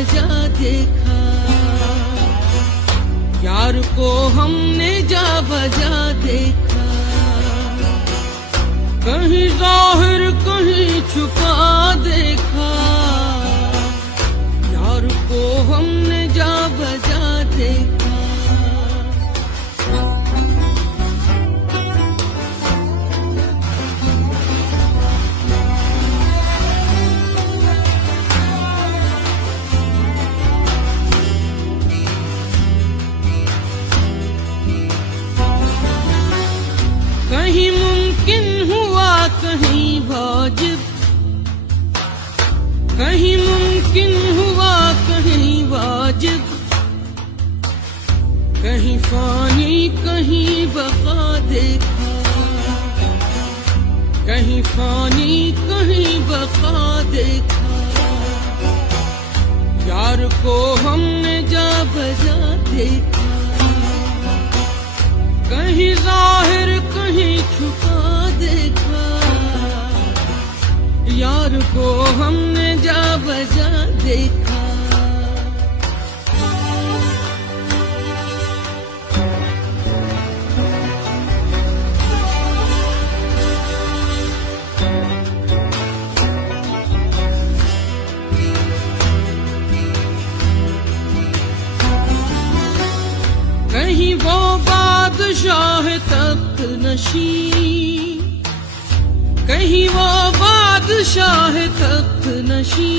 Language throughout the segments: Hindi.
बजा देखा, यार को हमने जा बजा देखा। कहीं जाहिर कहीं छुपा देखा, यार को हमने जा बजा देखा। कहीं मुमकिन हुआ कहीं वाजिब, कहीं मुमकिन हुआ कहीं वाजिब, कहीं फानी कहीं बका देखा, कहीं फानी कहीं बका देखा। यार को हमने जा बजा देखा, कहीं जाहिर कहीं छुपा देखा, यार को हमने जा बजा देखा। कहीं वो बादशाह तख्त नशी, कहीं वो बादशाह तख्त नशी,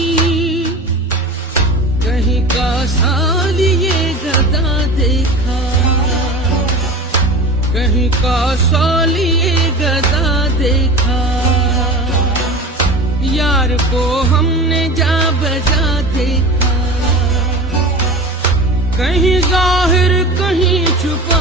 कहीं का सालिए गदा देखा, कहीं का सालिए गदा देखा। यार को हमने जा बजा देखा, कहीं जाहिर कहीं छुपा